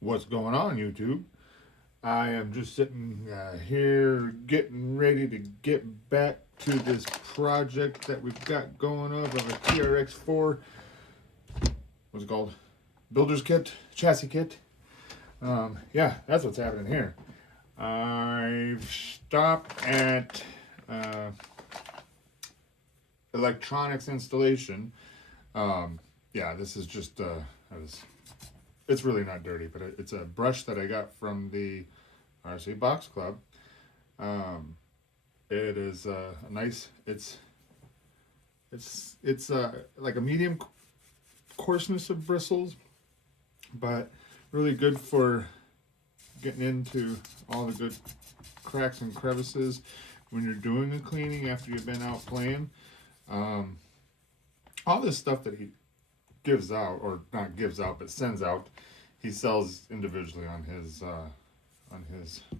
What's going on, YouTube? I am just sitting here getting ready to get back to this project that we've got going on of a TRX4, what's it called? Builder's Kit, Chassis Kit. Yeah, that's what's happening here. I've stopped at uh, electronics installation. Yeah, this is just, it's really not dirty, but it's a brush that I got from the RC Box Club. Um, it is a nice. It's like a medium coarseness of bristles, but really good for getting into all the good cracks and crevices when you're doing a cleaning after you've been out playing. Um, all this stuff that he gives out, or not gives out, but sends out, he sells individually on his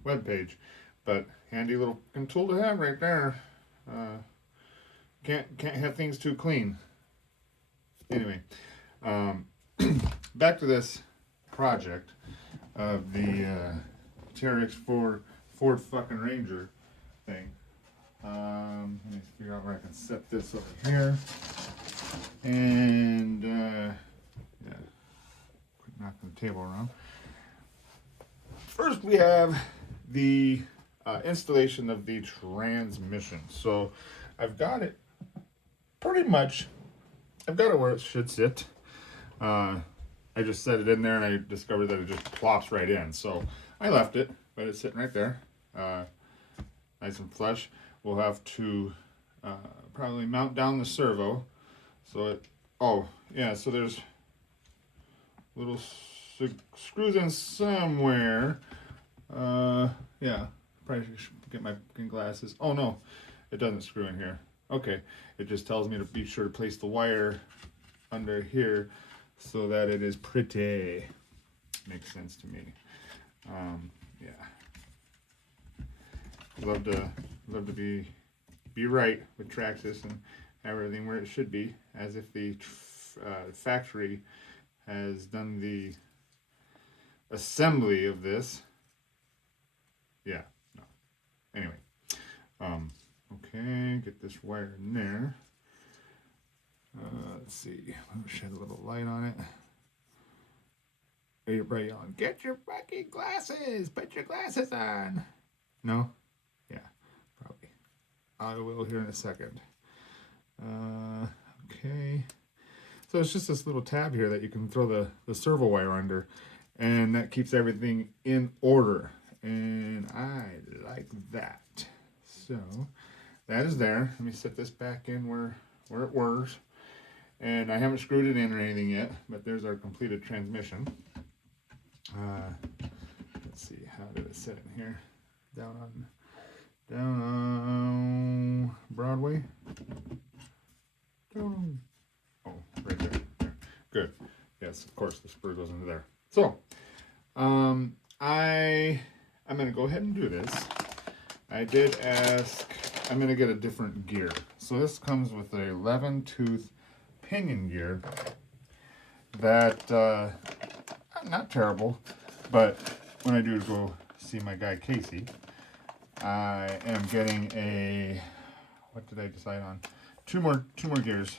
webpage. But handy little tool to have right there. Can't have things too clean. Anyway, um, back to this project of the TRX4 Ford fucking Ranger thing. Let me figure out where I can set this over here. And yeah, quit knocking the table around. First, we have the installation of the transmission. So I've got it pretty much. I've got it where it should sit. I just set it in there and I discovered that it just plops right in. So I left it, but it's sitting right there, nice and flush. We'll have to probably mount down the servo. So it, oh yeah, so there's little screws in somewhere. Yeah, probably should get my glasses. Oh no, it doesn't screw in here. Okay, it just tells me to be sure to place the wire under here so that it is pretty. Makes sense to me. Yeah, love to be right with Traxxas and have everything where it should be, as if the factory has done the assembly of this. Yeah, no. Anyway, okay, get this wire in there. Let's see. Let me shed a little light on it. Everybody on, get your fucking glasses. Put your glasses on. No? Yeah, probably. I will here in a second. Okay. So it's just this little tab here that you can throw the servo wire under, and that keeps everything in order. And I like that. So that is there. Let me set this back in where it was. And I haven't screwed it in or anything yet, but there's our completed transmission. Let's see, how did it sit in here? Down on Broadway. Down on, oh, right there. Good. Yes, of course the spur goes into there. So, I'm gonna go ahead and do this. I did ask. I'm gonna get a different gear. So this comes with a 11-tooth pinion gear that not terrible, but when I do go see my guy Casey, I am getting a, what did I decide on? Two more gears.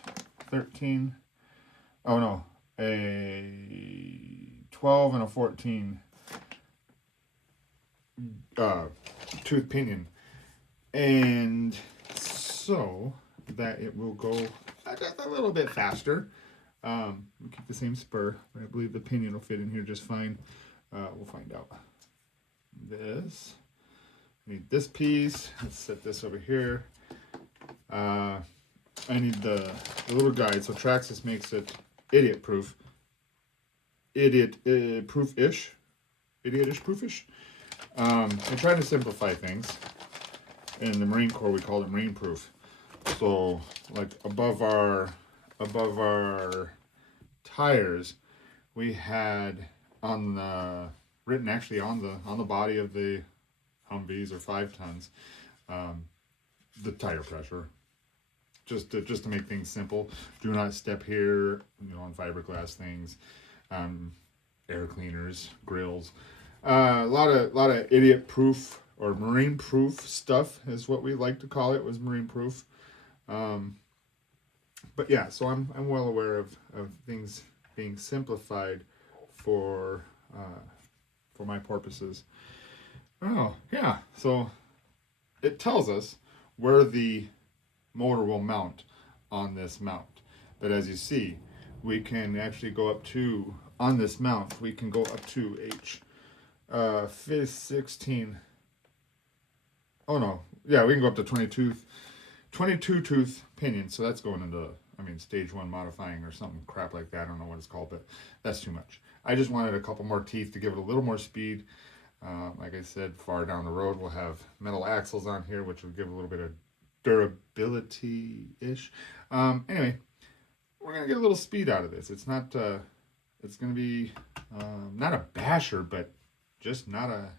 13. Oh no, a 12 and a 14 tooth pinion, and so that it will go just a little bit faster. We'll keep the same spur, but I believe the pinion will fit in here just fine. We'll find out. This, I need this piece. Let's set this over here. I need the little guide. So Traxxas makes it idiot proof. Proof-ish. Idiot-ish proof-ish. I try to simplify things. In the Marine Corps, we call it marine proof. So, like above our tires, we had on the written actually on the body of the Humvees or 5 tons, the tire pressure. Just to make things simple. Do not step here, on fiberglass things. air cleaners, grills. A lot of idiot proof or marine proof stuff is what we like to call it, was marine proof. But yeah, so I'm well aware of things being simplified for my purposes. Oh yeah, so it tells us where the motor will mount on this mount. But as you see, we can actually go up to, on this mount, we can go up to 16. Oh no, yeah, we can go up to 22 tooth pinion. So that's going into, I mean, stage 1 modifying or something crap like that. I don't know what it's called, but that's too much. I just wanted a couple more teeth to give it a little more speed. Like I said, far down the road, we'll have metal axles on here, which will give a little bit of durability-ish. Anyway, we're going to get a little speed out of this. It's not, it's going to be not a basher, but just not a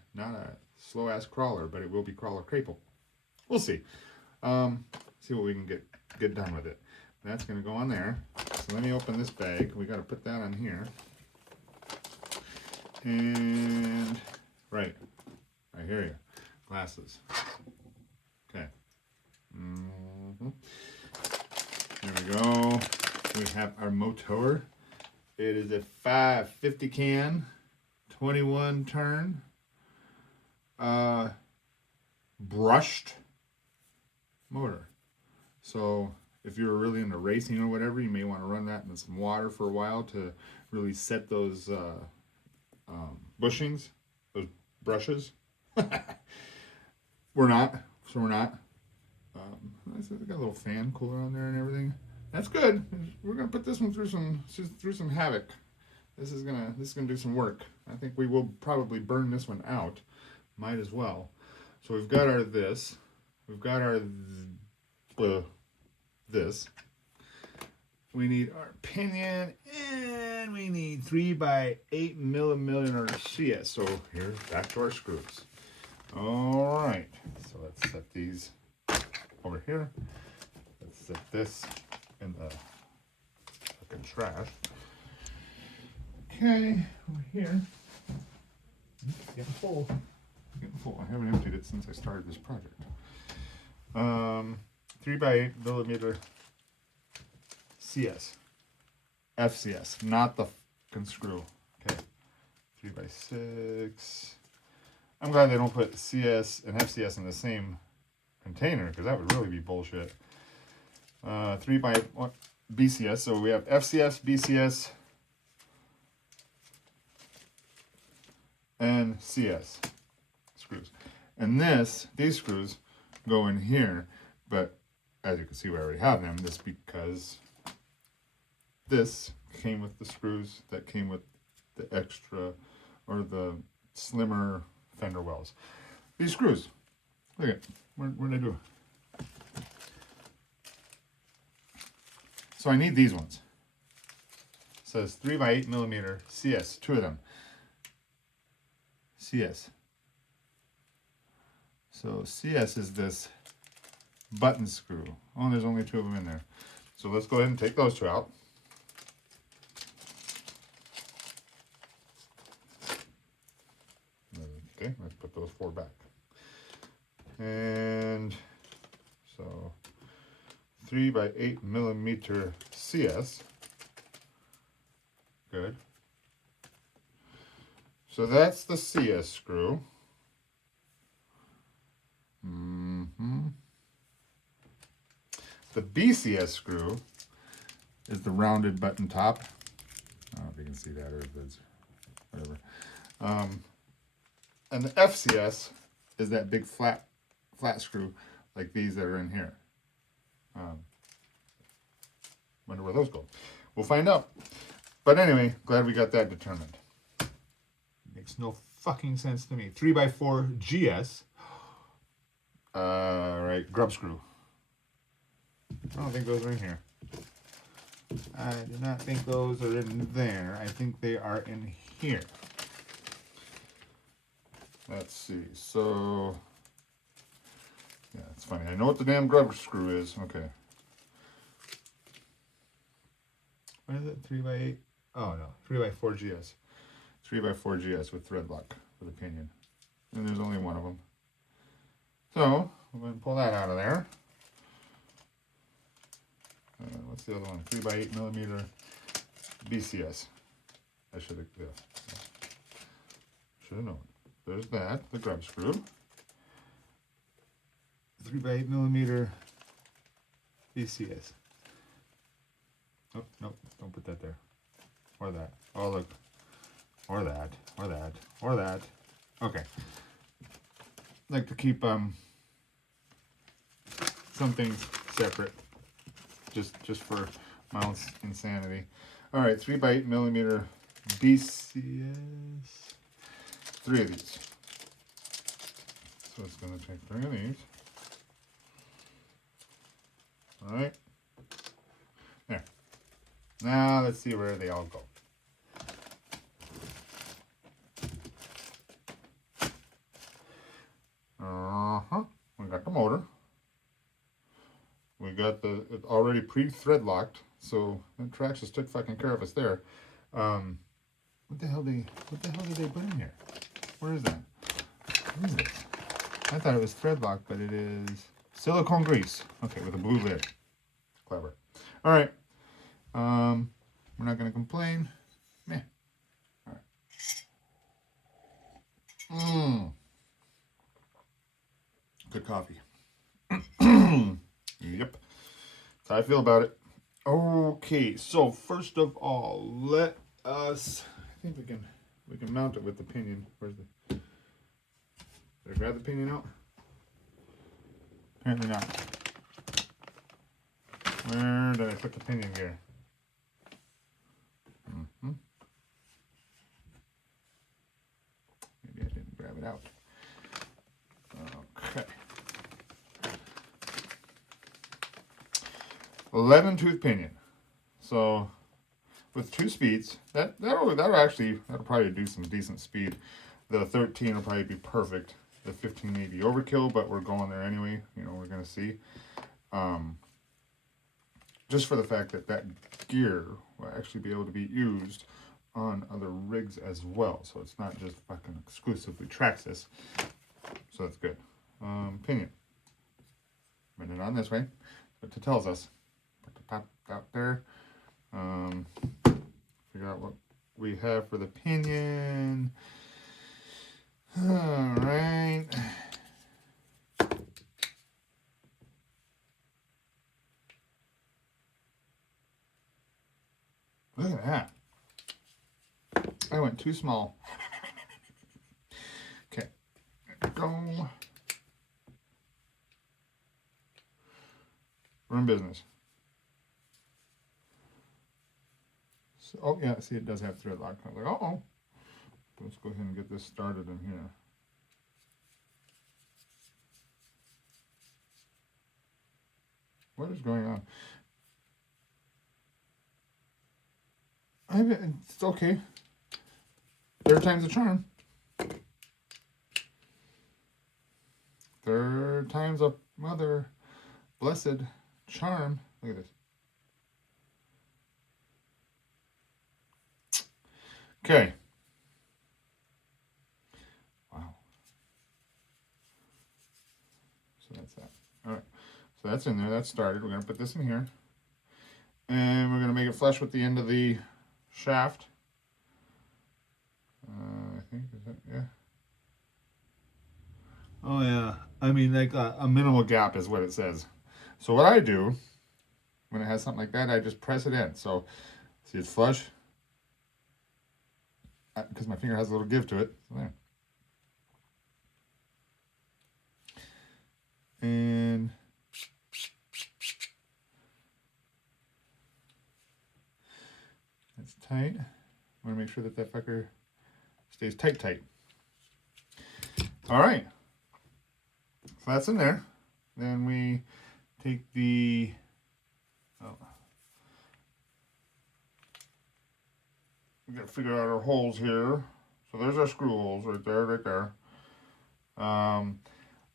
slow-ass crawler, but it will be crawler capable. We'll see. See what we can get done with it. That's going to go on there. So let me open this bag. We got to put that on here. And right, I hear you. Glasses. Okay. There we go. We have our motor. It is a 550 can, 21 turn, brushed motor. So if you're really into racing or whatever, you may want to run that in some water for a while to really set those bushings, those brushes. We're not. I got a little fan cooler on there and everything. That's good. We're gonna put this one through some havoc. This is gonna do some work. I think we will probably burn this one out. Might as well. So we've got our this. We've got our this. We need our pinion, and we need 3x8 millimeter CS. So here's back to our screws. All right. So let's set these over here. Let's set this in the fucking trash. Okay, over here. Getting full. I haven't emptied it since I started this project. 3x8 millimeter CS. FCS, not the fucking screw. Okay. 3x6. I'm glad they don't put CS and FCS in the same container, because that would really be bullshit. 3x1 BCS. So we have FCS, BCS, and CS screws. And these screws go in here, but as you can see, we already have them. This because this came with the screws that came with the extra or the slimmer fender wells. These screws, look at what do they do? So I need these ones. It says 3x8 millimeter CS, 2 of them. CS. So CS is this button screw. Oh, there's only 2 of them in there. So let's go ahead and take those 2 out. Okay, let's put those 4 back. And so 3x8 millimeter CS. Good. So that's the CS screw. The BCS screw is the rounded button top. I don't know if you can see that or if it's whatever. And the FCS is that big flat screw like these that are in here. Wonder where those go. We'll find out. But anyway, glad we got that determined. Makes no fucking sense to me. 3x4 GS. Right, grub screw. I don't think those are in here. I do not think those are in there. I think they are in here. Let's see. So, yeah, it's funny. I know what the damn grub screw is. Okay. What is it? 3x8? Oh, no. 3x4 GS. 3x4 GS with thread lock for the pinion. And there's only one of them. So, I'm going to pull that out of there. What's the other one? 3x8 millimeter BCS. I should have, yeah. Should have known. There's that, the grub screw. 3x8 millimeter BCS. Oh, no, don't put that there. Or that. Oh, look. Or that. Or that. Or that. Okay. Like to keep some things separate. Just for my own insanity. Alright, 3x8 millimeter BCS. 3 of these. So it's going to take 3 of these. Alright. There. Now let's see where they all go. We got the motor. We got the already pre-thread locked, so TRX just took fucking care of us there. What the hell did they put in here? Where is that? What is this? I thought it was thread locked, but it is silicone grease. Okay, with a blue lid. Clever. All right. We're not gonna complain. Meh. All right. Good coffee. Yep. That's how I feel about it. Okay, so first of all, let us. I think we can mount it with the pinion. Where's the? Did I grab the pinion out? Apparently not. Where did I put the pinion gear? Maybe I didn't grab it out. Okay. 11 tooth pinion. So with 2 speeds, that'll probably do some decent speed. The 13 will probably be perfect. The 15 may be overkill, but we're going there anyway. You know, we're gonna see. Just for the fact that gear will actually be able to be used on other rigs as well. So it's not just fucking exclusively Traxxas. So that's good. Pinion. Run it on this way. What it tells us. Put the pop out there. Figure out what we have for the pinion. All right. Look at that. I went too small. Okay. There we go. We're in business. So, oh, yeah, see, it does have thread lock. I was like, uh-oh. Let's go ahead and get this started in here. What is going on? It's okay. Third time's a charm. Third time's a mother blessed charm. Look at this. Okay. Wow. So that's that. All right. So that's in there. That's started. We're going to put this in here. And we're going to make it flush with the end of the shaft. I think, is that, yeah. Oh, yeah. I mean, like a minimal gap is what it says. So what I do, when it has something like that, I just press it in. So, see, it's flush. Because my finger has a little give to it. So there. And that's tight. I want to make sure that that fucker stays tight. All right. So that's in there. Then we take the, we got to figure out our holes here. So there's our screw holes right there.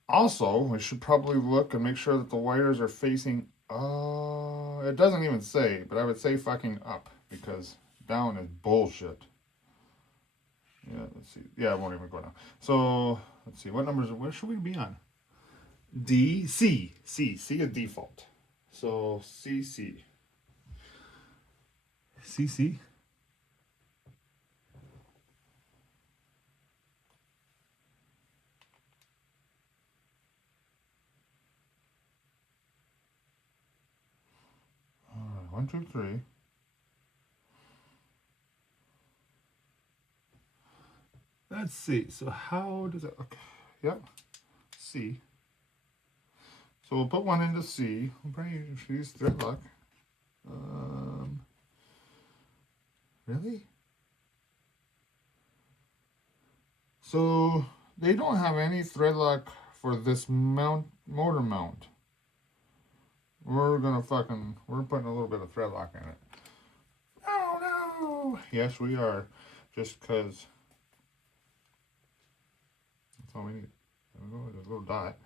Also, we should probably look and make sure that the wires are facing, it doesn't even say, but I would say fucking up, because down is bullshit. let's see. Yeah, it won't even go down. So let's see. What numbers? Where should we be on? D, C, C, C a default. So C, C. C, C. All right, 1, 2, 3. Let's see. So how does it? Okay. Yep. C. So we'll put one into C. We'll probably use thread lock. Really? So they don't have any thread lock for this motor mount. We're putting a little bit of thread lock in it. Oh no! Yes, we are. Just because that's all we need. There we go. There's a little dot.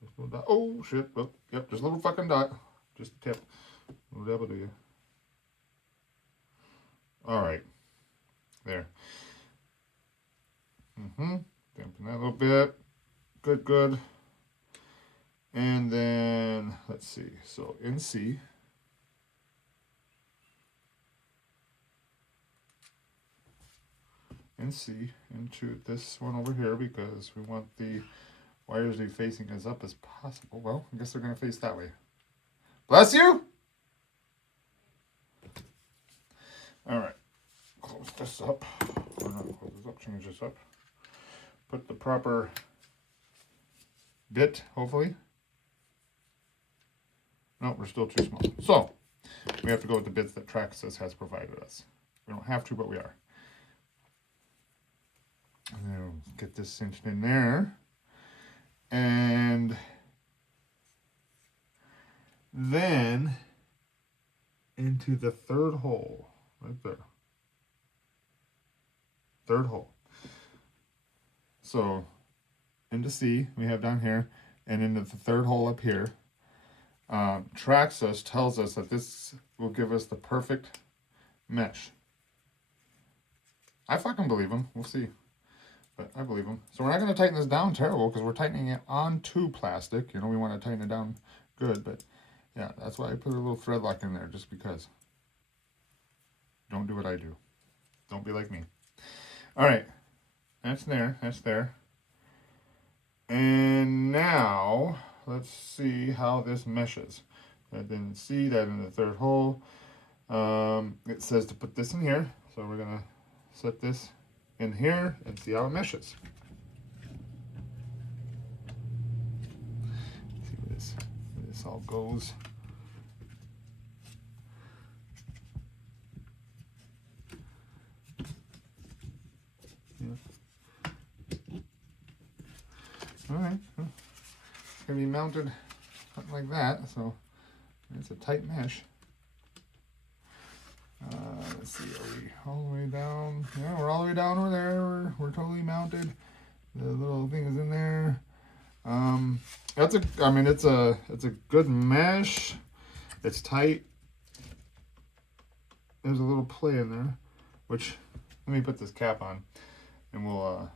Just a little dot. Oh shit! Oh, yep, just a little fucking dot. Just a tip. What will do you? All right. There. Dampen that a little bit. Good, good. And then let's see. So in C. And C into this one over here because we want the wires to be facing as up as possible. Well, I guess they're going to face that way. Bless you! All right. Close this up. Or not close this up, change this up. Put the proper bit, hopefully. No, we're still too small. So, we have to go with the bits that Traxxas has provided us. We don't have to, but we are. And then we'll get this cinched in there. And then into the third hole, right there. Third hole. So into C, we have down here, and into the third hole up here. Traxxas tells us that this will give us the perfect mesh. I fucking believe him. We'll see. But I believe him. So we're not going to tighten this down terrible because we're tightening it onto plastic. You know, we want to tighten it down good. But yeah, that's why I put a little thread lock in there, just because. Don't do what I do. Don't be like me. All right. That's there. That's there. And now, let's see how this meshes. That didn't see that in the third hole. It says to put this in here. So we're going to set this in here and see how it meshes. See where this all goes. Yeah. All right. Well, it's gonna be mounted something like that. So it's a tight mesh. Let's see, are we all the way down? Yeah, we're all the way down over there. We're totally mounted. The little thing is in there. It's a good mesh. It's tight. There's a little play in there, which, let me put this cap on, and we'll,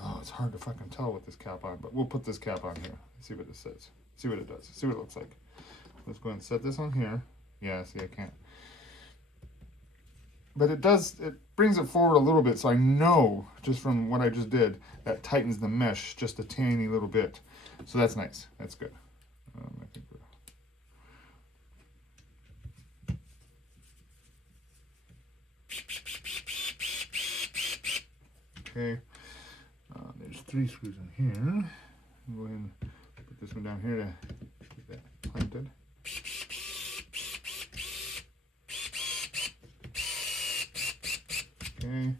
oh, it's hard to fucking tell with this cap on, but we'll put this cap on here. See what it says. See what it does. See what it looks like. Let's go ahead and set this on here. Yeah, see, I can't. But it brings it forward a little bit, so I know, just from what I just did, that tightens the mesh just a tiny little bit. So that's nice. That's good. I think we're... Okay. There's 3 screws in here. I'll go ahead and put this one down here to get that planted. Okay, and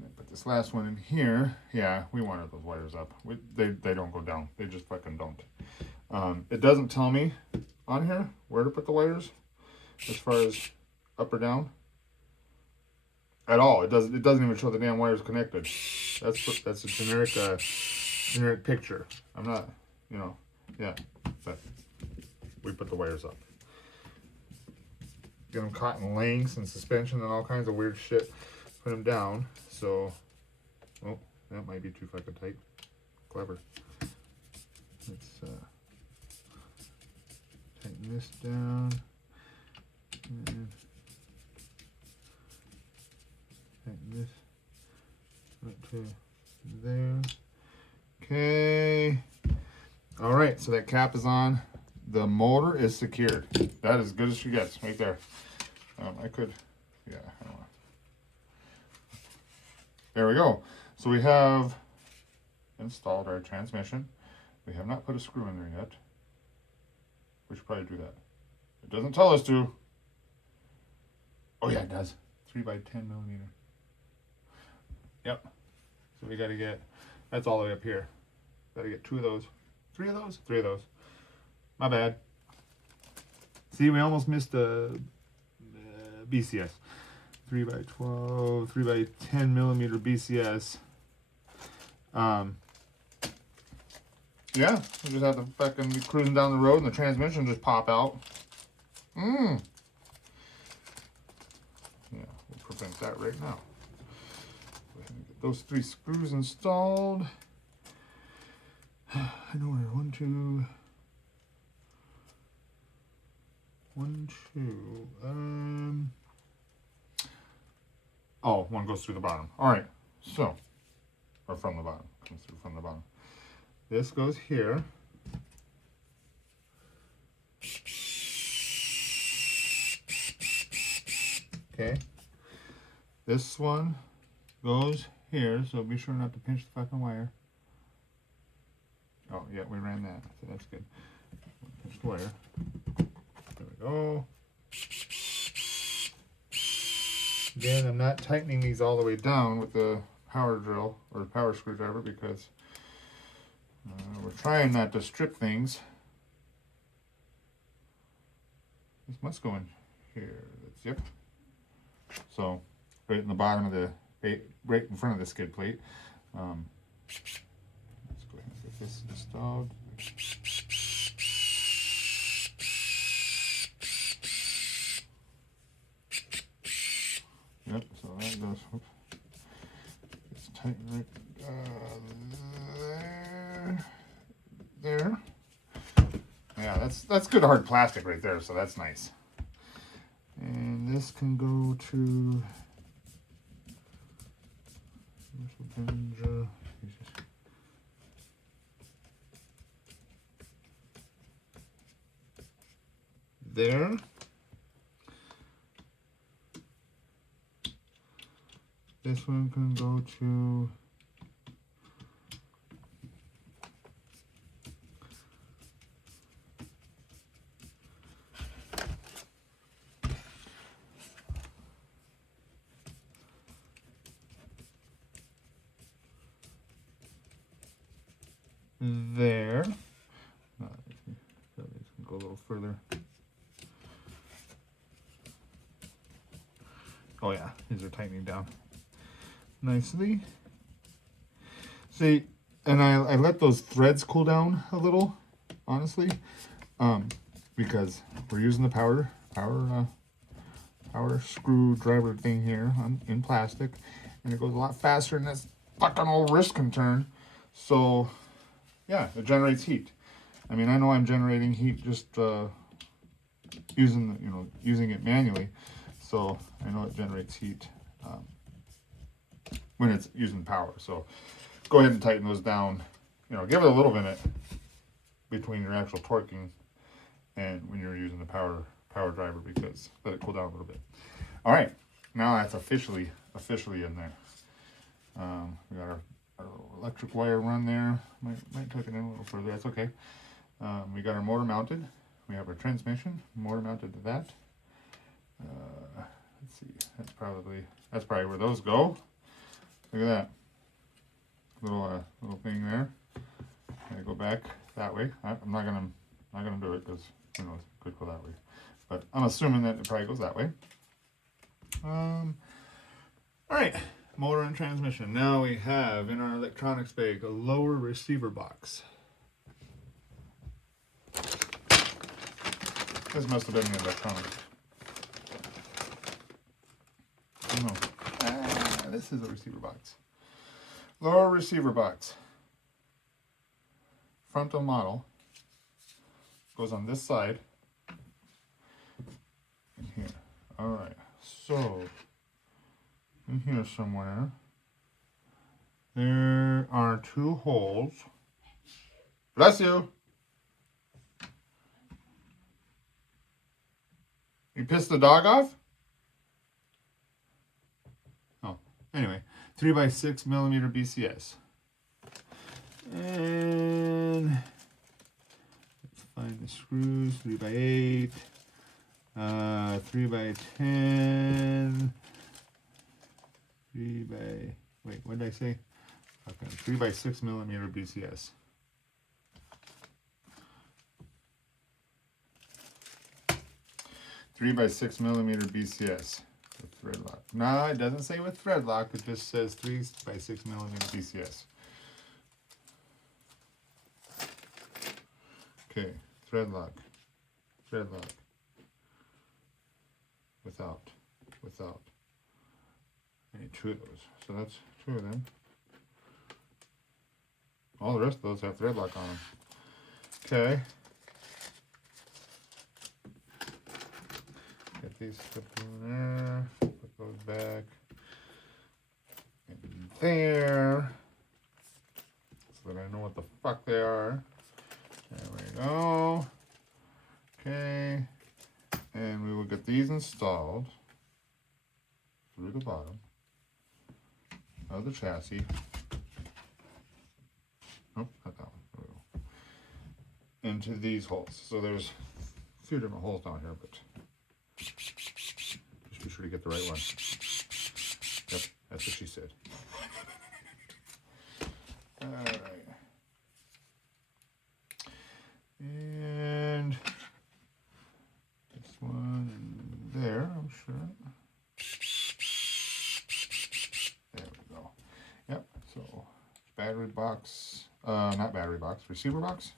then put this last one in here. Yeah, we wanted those wires up. They don't go down. They just fucking don't. It doesn't tell me on here where to put the wires as far as up or down at all. It doesn't even show the damn wires connected. That's a generic picture. I'm not, you know, yeah, but we put the wires up. Get them caught in links and suspension and all kinds of weird shit. Put them down. So Oh, that might be too fucking tight. Clever. Let's tighten this down. And tighten this right to there. Okay. All right, so that cap is on. The motor is secured. That is as good as she gets right there. I could, yeah, I don't know. There we go. So we have installed our transmission. We have not put a screw in there yet. We should probably do that. It doesn't tell us to. Oh yeah, it does. 3x10 millimeter. Yep. So we got to get, that's all the way up here. Got to get 2 of those. 3 of those? 3 of those. My bad. See, we almost missed the BCS. 3x12, 3x10 millimeter BCS. Yeah, we just have to fucking be cruising down the road and the transmission just pop out. Yeah, we'll prevent that right now. Go ahead and get those 3 screws installed. I know where 1, 2. 1, 2. Oh, one goes through the bottom. All right, so, or from the bottom, comes through from the bottom. This goes here. Okay. This one goes here, so be sure not to pinch the fucking wire. Oh, yeah, we ran that, so that's good. Pinch the wire. There we go. Again, I'm not tightening these all the way down with the power drill or the power screwdriver because we're trying not to strip things. This must go in here. That's, yep. So, right in the bottom of the, right in front of the skid plate. Let's go ahead and get this installed. Yep, so that goes, oops, it's tight right there. Yeah, that's good hard plastic right there, so that's nice. And this can go to there. This one can go to there. This can go a little further. Oh yeah, these are tightening down nicely. See, and I let those threads cool down a little, honestly, because we're using the power screwdriver thing here in plastic, and it goes a lot faster than this fucking old wrist can turn. So yeah, it generates heat. I mean, I know I'm generating heat just using it manually, so I know it generates heat when it's using power. So go ahead and tighten those down. Give it a little minute between your actual torquing and when you're using the power driver, because let it cool down a little bit. All right, now that's officially in there. We got our electric wire run there. Might tuck it in a little further. That's okay. We got our motor mounted. We have our transmission motor mounted to that. Let's see. That's probably where those go. Look at that little thing there. I go back that way. I'm not gonna do it because who knows, it could go that way. But I'm assuming that it probably goes that way. All right, motor and transmission. Now we have in our electronics bag a lower receiver box. This must have been the electronics. Oh no, this is a receiver box. Lower receiver box. Frontal model goes on this side and here. All right, so in here somewhere there are 2 holes. Bless you. You pissed the dog off? Oh, anyway, 3x6mm BCS. And let's find the screws. 3x8, 3x10, 3x. Wait, what did I say? Okay, 3x6mm BCS. Three by 6mm BCS with thread lock. No, it doesn't say with thread lock. It just says 3x6mm BCS. Okay, thread lock, without. I need 2 of those, so that's 2 of them. All the rest of those have thread lock on them. Okay. Get these slipped in there, put those back in there, so that I know what the fuck they are. There we go. Okay, and we will get these installed through the bottom of the chassis. Nope, not that one. There we go. Into these holes. So there's a few different holes down here, but just be sure to get the right one. Yep, that's what she said. All right. And this one in there, I'm sure. There we go. Yep, so battery box, not battery box, receiver box.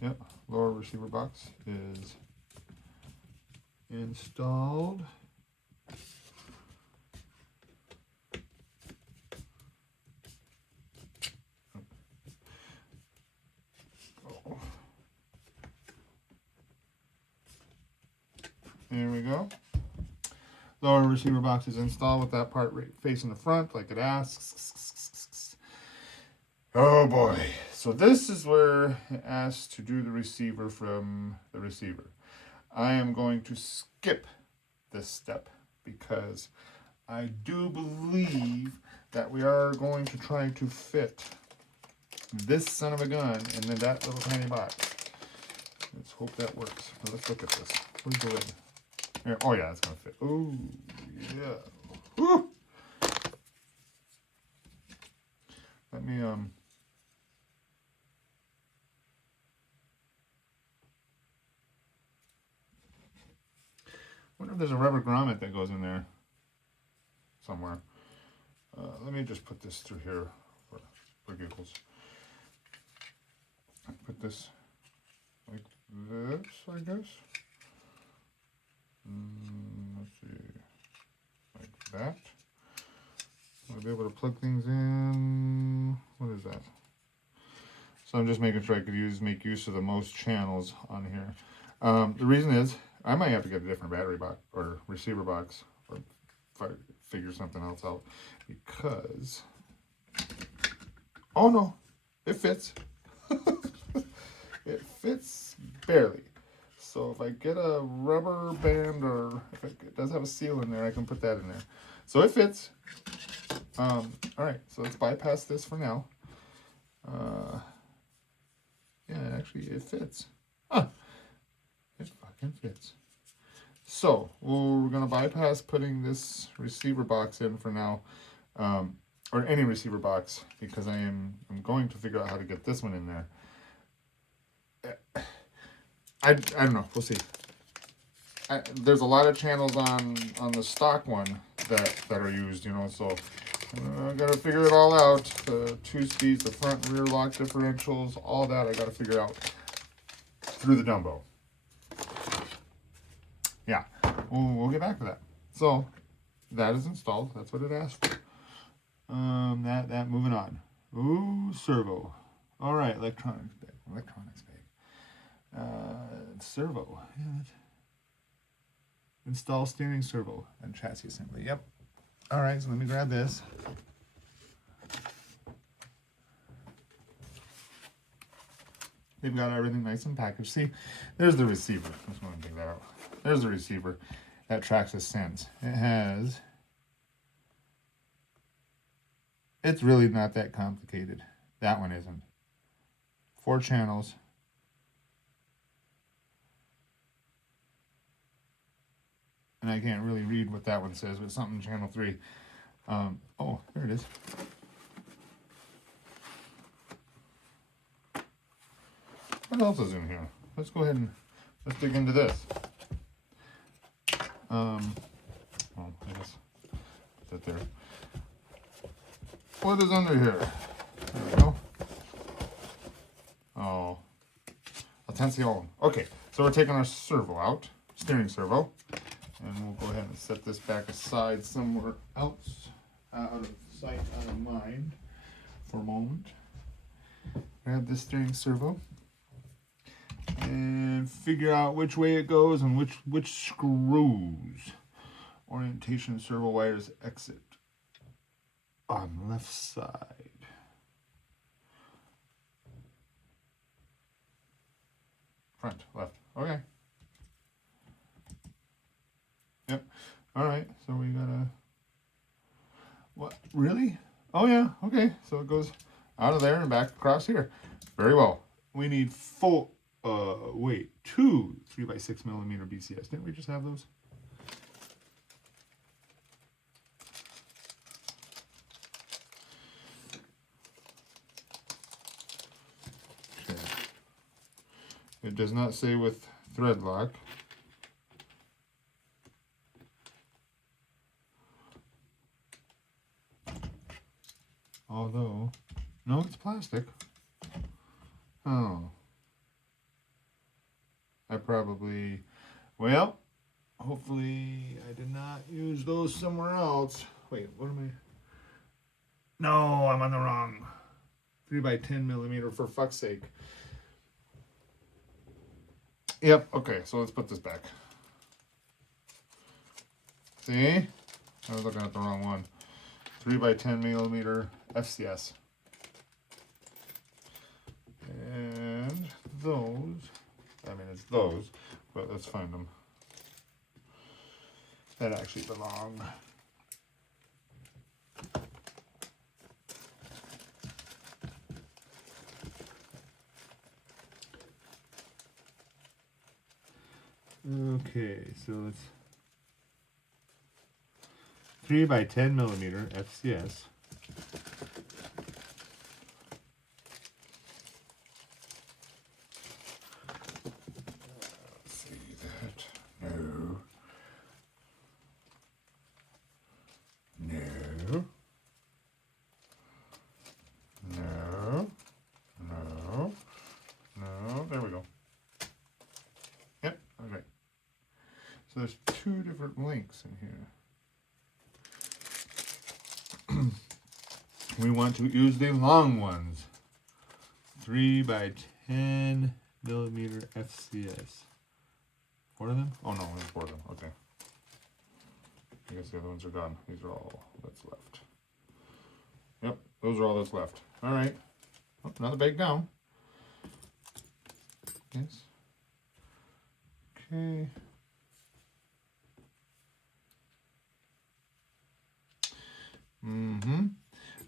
Yep, lower receiver box is installed. There we go. Lower receiver box is installed with that part facing the front like it asks. Oh boy. So this is where it asks to do the receiver from the receiver. I am going to skip this step because I do believe that we are going to try to fit this son of a gun in that little tiny box. Let's hope that works. Now let's look at this. Where's the lid? Here. Oh yeah, it's gonna fit. Oh yeah. Woo! Let me wonder if there's a rubber grommet that goes in there somewhere. Let me just put this through here for giggles. Put this like this, I guess. Let's see, like that. I'll be able to plug things in. What is that? So I'm just making sure I could make use of the most channels on here. The reason is I might have to get a different battery box or receiver box or figure something else out because, oh no, it fits. It fits barely. So if I get a rubber band or if it does have a seal in there, I can put that in there. So it fits. All right, so let's bypass this for now. Yeah, actually it fits. Huh. It fucking fits. So we're gonna bypass putting this receiver box in for now, or any receiver box, because I'm going to figure out how to get this one in there. I don't know. We'll see. There's a lot of channels on the stock one that are used, you know. So I gotta figure it all out. The 2 speeds, the front and rear lock differentials, all that I gotta figure out through the Dumbo. Yeah, we'll get back to that. So that is installed. That's what it asked for. That moving on. Ooh, servo. All right, electronics bag. Servo. Yeah, install steering servo and chassis assembly. Yep. All right, so let me grab this. They've got everything nice and packaged. See, there's the receiver. I just want to take that out. There's the receiver that tracks the sends. It's really not that complicated. That one isn't. 4 channels. And I can't really read what that one says, but something channel 3. Oh, there it is. What else is in here? Let's go ahead and let's dig into this. Well, I guess put that there. What is under here? There we go. Oh, attention. Okay, so we're taking our servo out, steering servo, and we'll go ahead and set this back aside somewhere else, out of sight, out of mind, for a moment. Grab this steering servo and figure out which way it goes and which screws. Orientation servo wires exit on left side. Front, left. Okay. Yep. All right. So we gotta. What? Really? Oh yeah. Okay. So it goes out of there and back across here. Very well. We need two 3x6 millimeter BCS. Didn't we just have those? Okay. It does not say with thread lock. Although, no, it's plastic. Oh. I probably, well, hopefully I did not use those somewhere else. Wait, what am I? No, I'm on the wrong 3x10 millimeter, for fuck's sake. Yep, okay, so let's put this back. See? I was looking at the wrong one. 3x10 millimeter FCS. And those, I mean, it's those, but let's find them that actually belong. Okay, so let's 3x10 millimeter FCS. There we go. Yep, okay. So there's 2 different links in here. We want to use the long ones. 3x10 millimeter FCS. 4 of them? Oh no, only 4 of them. Okay. I guess the other ones are gone. These are all that's left. Yep, those are all that's left. All right. Oh, another bag down. Yes. Okay.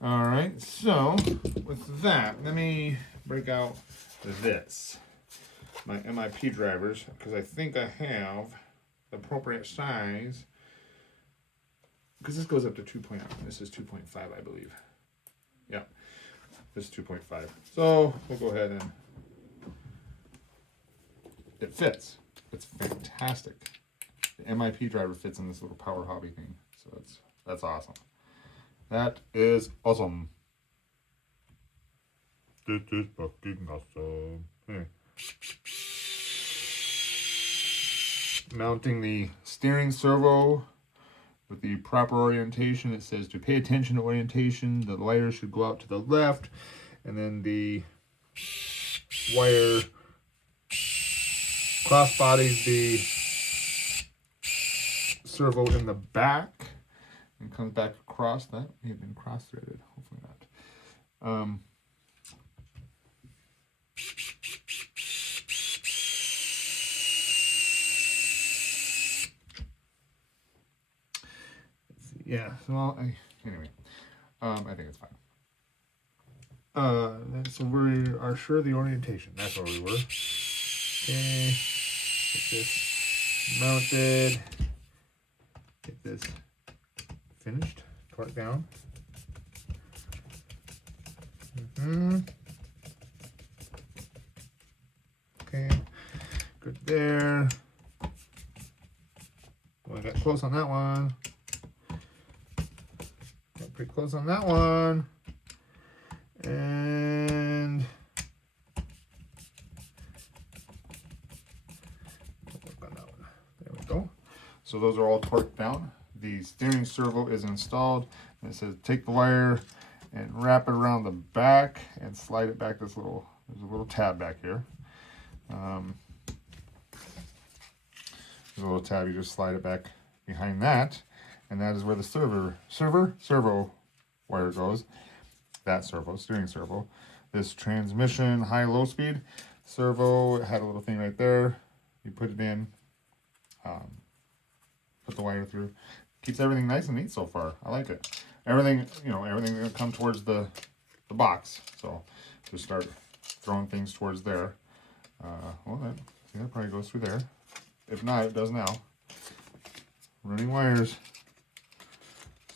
All right, so with that, let me break out this. My MIP drivers, because I think I have the appropriate size. Because this goes up to 2.0. This is 2.5, I believe. Yeah, this is 2.5. So we'll go ahead and it fits. It's fantastic. The MIP driver fits in this little Power Hobby thing, so that's awesome. That is awesome. This is fucking awesome. Hey. Mounting the steering servo with the proper orientation. It says to pay attention to orientation. The wire should go out to the left, and then the wire cross bodies the servo in the back and comes back across. That may have been cross-threaded, hopefully not. Yeah, so anyway, I think it's fine. So we are sure the orientation. That's where we were. Okay, get this mounted. Get this finished. Torque down. Okay, good there. Well, I got close on that one. Got pretty close on that one. And work on that one. There we go. So those are all torqued down. The steering servo is installed. And it says take the wire and wrap it around the back and slide it back. There's a little tab back here. There's a little tab. You just slide it back behind that, and that is where the servo wire goes. That servo, steering servo. This transmission high-low speed servo, it had a little thing right there. You put it in, put the wire through. Keeps everything nice and neat so far. I like it. Everything, everything's gonna come towards the box. So just start throwing things towards there. Well, that probably goes through there. If not, it does now. Running wires.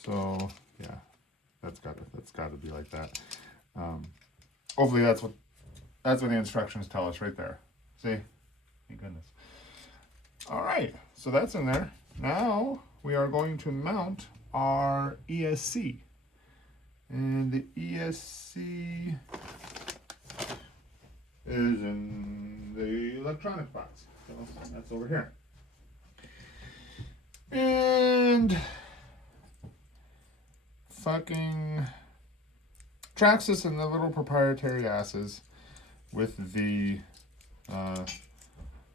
So yeah, that's gotta be like that. Hopefully that's what the instructions tell us right there. See? Thank goodness. All right, so that's in there. Now we are going to mount our ESC. And the ESC is in the electronics box. So that's over here. And fucking Traxxas and the little proprietary asses with the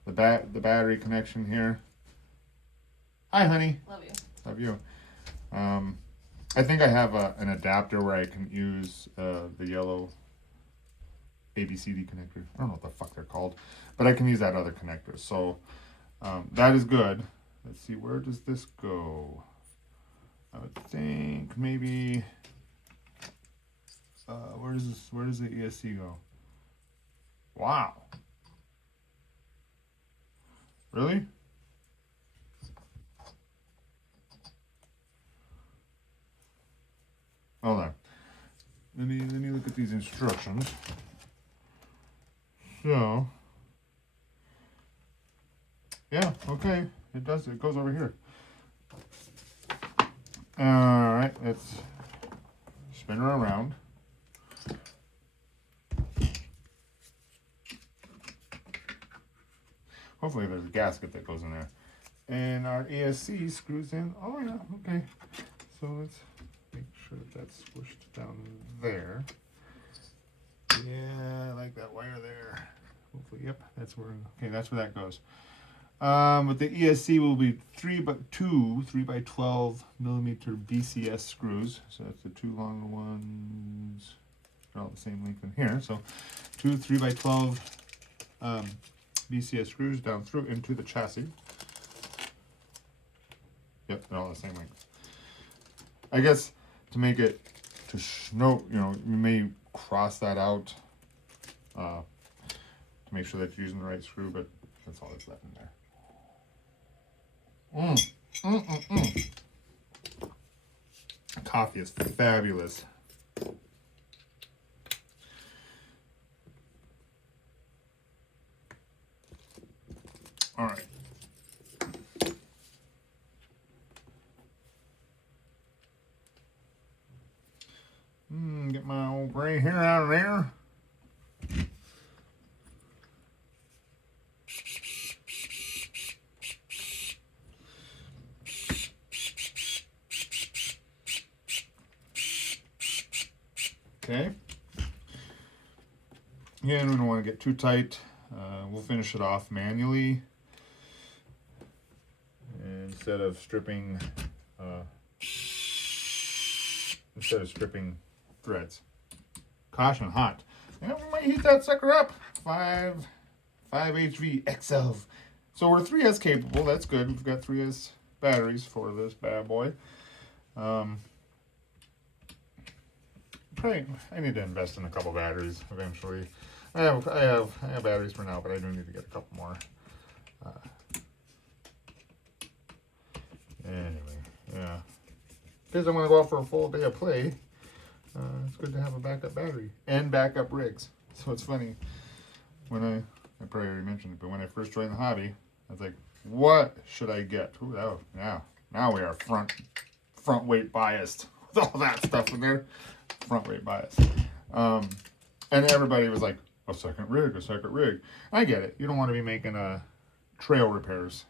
battery connection here. Hi, honey. Love you. Love you. I think I have an adapter where I can use the yellow ABCD connector. I don't know what the fuck they're called, but I can use that other connector. So that is good. Let's see, where does this go? I would think maybe where does the ESC go? Wow. Really? Hold on. Let me look at these instructions. So, yeah, okay, it does. It goes over here. All right, let's spin her around. Hopefully, there's a gasket that goes in there, and our ESC screws in. Oh yeah, okay. So let's make sure that's squished down there. Yeah, I like that wire there. Hopefully, yep, that's where. Okay, that's where that goes. But the ESC will be 3x12 millimeter BCS screws. So that's the two long ones. They're all the same length in here. So two 3x12 BCS screws down through into the chassis. Yep, they're all the same length. I guess to make it you may cross that out to make sure that you're using the right screw, but that's all that's left in there. Coffee is fabulous. All right. Get my old gray hair out of there. Okay. Again, we don't want to get too tight. We'll finish it off manually instead of stripping threads. Caution, hot. And we might heat that sucker up. 5 HV XL. So we're 3S capable. That's good. We've got 3S batteries for this bad boy. Probably, I need to invest in a couple batteries eventually. I have batteries for now, but I do need to get a couple more. Anyway, yeah. Because I want to go out for a full day of play. It's good to have a backup battery and backup rigs. So it's funny, when I probably already mentioned it, but when I first joined the hobby, I was like, what should I get? Ooh, oh, yeah. Now we are front weight biased with all that stuff in there. Front weight biased. And everybody was like, a second rig. I get it. You don't want to be making trail repairs,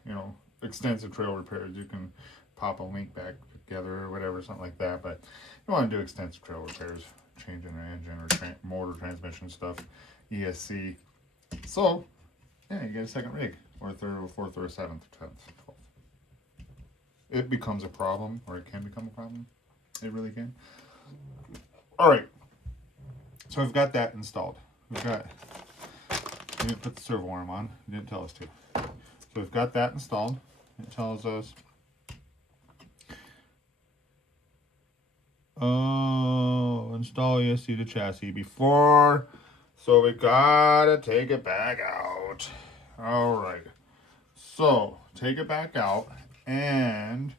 extensive trail repairs. You can pop a link back together or whatever, something like that. But you want to do extensive trail repairs, changing an engine or motor, transmission stuff, ESC. So, yeah, you get a second rig, or a third, or a fourth, or a seventh, or 10th, 12th. It becomes a problem, or it can become a problem. It really can. All right. So we've got that installed. We didn't put the servo arm on. It didn't tell us to. So we've got that installed. It tells us, install ESC to chassis before. So we gotta take it back out. All right. So take it back out, and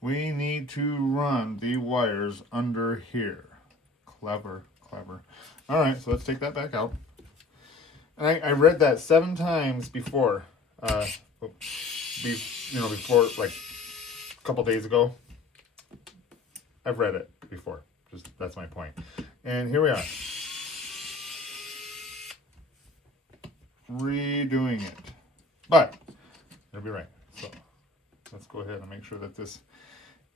we need to run the wires under here. Clever. All right, so let's take that back out. And I read that 7 times before, before, like a couple days ago. I've read it before. Just that's my point. And here we are, redoing it, but it'll be right. So let's go ahead and make sure that this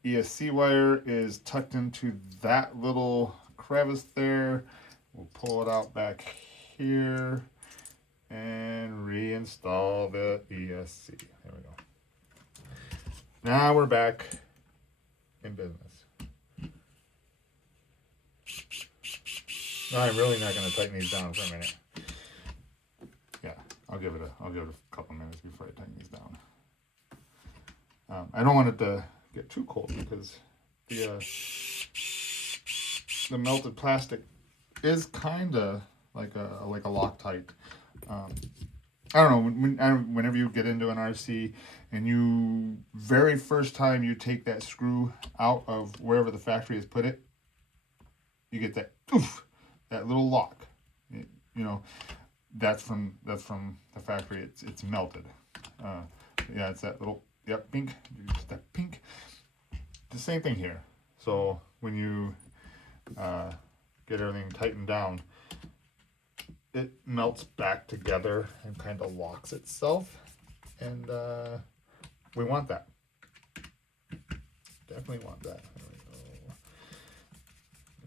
ESC wire is tucked into that little crevice there. We'll pull it out back here and reinstall the ESC. There we go. Now we're back in business. No, I'm really not going to tighten these down for a minute. Yeah, I'll give it a couple minutes before I tighten these down. I don't want it to get too cold because the melted plastic is kind of like a Loctite. I don't know, whenever you get into an RC and you, very first time you take that screw out of wherever the factory has put it, you get that oof, that little lock. That's from the factory. It's melted. Yeah, it's that little, yep, pink. Just that pink. The same thing here. So when you get everything tightened down, it melts back together and kind of locks itself, and we want that. Definitely want that. There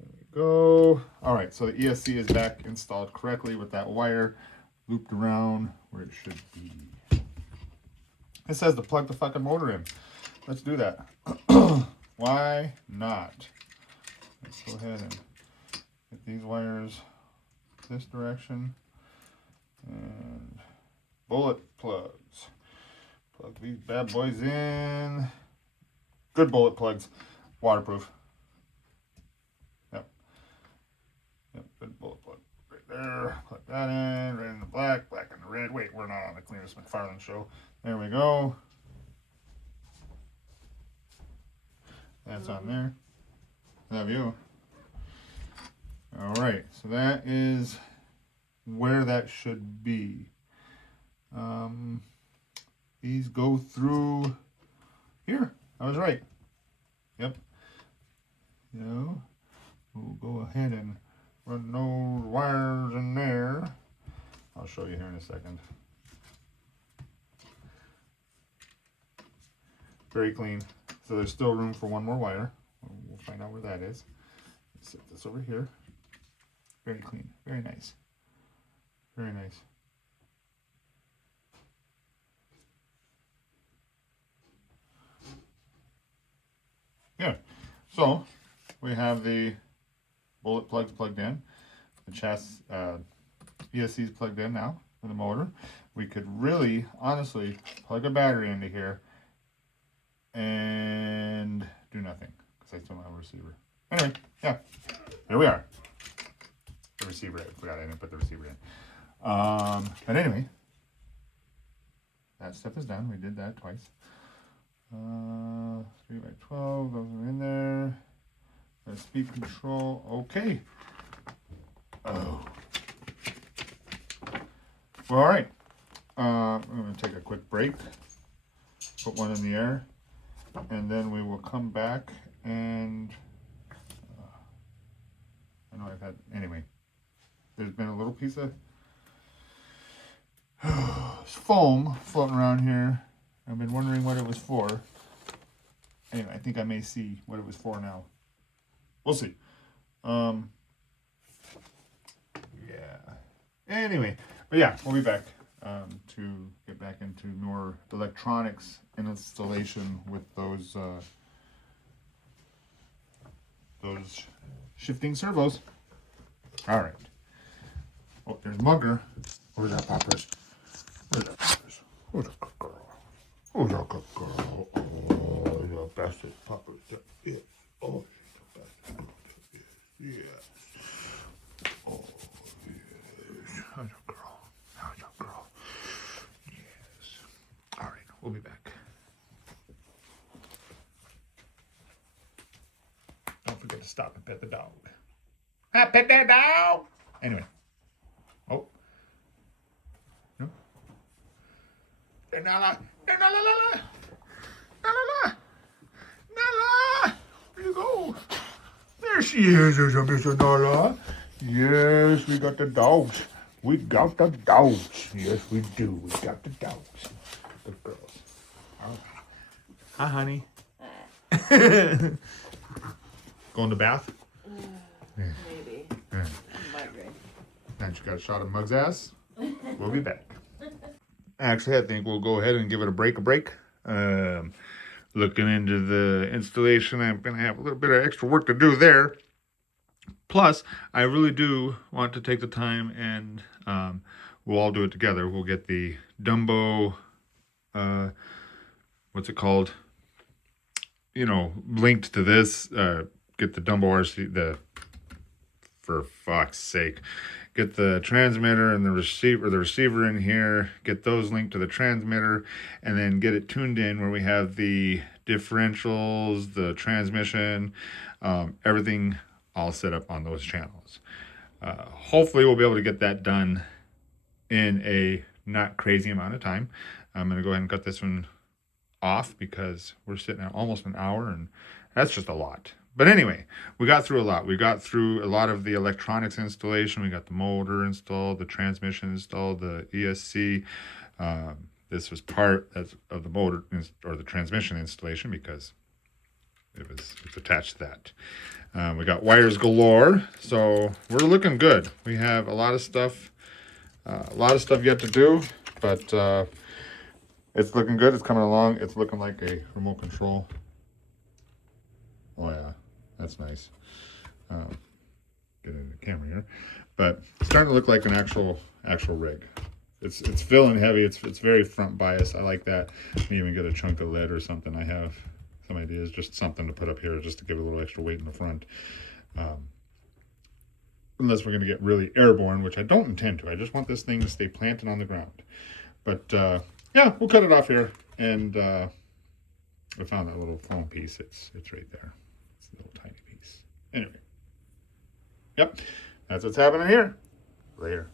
we go. All right, so the ESC is back installed correctly with that wire looped around where it should be. It says to plug the fucking motor in. Let's do that. Why not? Let's go ahead and get these wires this direction, and bullet plugs. Plug these bad boys in. Good bullet plugs, waterproof. Yep, good bullet plug right there. Plug that in, red in the black, black in the red. Wait, we're not on the Cleanest McFarlane show. There we go. That's on there. That view. All right, so that is where that should be. These go through here. I was right. Yep. We'll go ahead and run those wires in there. I'll show you here in a second. Very clean. So there's still room for one more wire. We'll find out where that is. Set this over here. Very clean. Very nice. Very nice. Yeah. So we have the bullet plugs plugged in. The chassis ESC is plugged in now for the motor. We could really, honestly, plug a battery into here and do nothing because I still don't have a receiver. Anyway, yeah, here we are. The receiver. I forgot I didn't put the receiver in. But anyway, that step is done. We did that twice. 3x12, those are in there. The speed control, okay. Oh. Well, all right. I'm going to take a quick break, put one in the air, and then we will come back and I know I've had, anyway, there's been a little piece of foam floating around here. I've been wondering what it was for. Anyway, I think I may see what it was for now. We'll see. Yeah. Anyway, but yeah, we'll be back to get back into more electronics and installation with those shifting servos. All right. Oh, there's Mugger. Where's that Poppers? Where's that Poppers? Where's that good girl? Where's that good girl? Oh, the bastard Poppers. Yeah. Oh, she's the bastard. Yes. Oh, yes. How's your girl? How's your girl? Yes. All right, we'll be back. Don't forget to stop and pet the dog. I pet that dog. Anyway. Oh. No. Nala. Nala. Nala. Nala. Where you go? There she is. There's a Mr. Nala. Yes, we got the dogs. We got the dogs. Yes, we do. We got the dogs. The girls. Oh. Hi, honey. Going to bath? Maybe. Yeah. I'm migraine. And she got a shot of Mug's ass. We'll be back. Actually, I think we'll go ahead and give it a break. Looking into the installation, I'm going to have a little bit of extra work to do there. Plus, I really do want to take the time and we'll all do it together. We'll get the Dumbo, what's it called? You know, linked to this. Get the Dumbo RC, for fuck's sake, get the transmitter and the receiver in here, get those linked to the transmitter, and then get it tuned in where we have the differentials, the transmission, everything all set up on those channels. Hopefully we'll be able to get that done in a not crazy amount of time. I'm going to go ahead and cut this one off because we're sitting at almost an hour and that's just a lot. But anyway, we got through a lot. We got through a lot of the electronics installation. We got the motor installed, the transmission installed, the ESC. This was part of the motor or the transmission installation because it's attached to that. We got wires galore, so we're looking good. We have a lot of stuff yet to do, but it's looking good. It's coming along. It's looking like a remote control. Oh yeah. That's nice. Get in the camera here, but it's starting to look like an actual rig. It's feeling heavy. It's very front bias. I like that. Maybe even get a chunk of lead or something. I have some ideas, just something to put up here, just to give it a little extra weight in the front. Unless we're going to get really airborne, which I don't intend to. I just want this thing to stay planted on the ground. But yeah, we'll cut it off here. And I found that little foam piece. It's right there. Little tiny piece. Anyway. Yep. That's what's happening here. Later.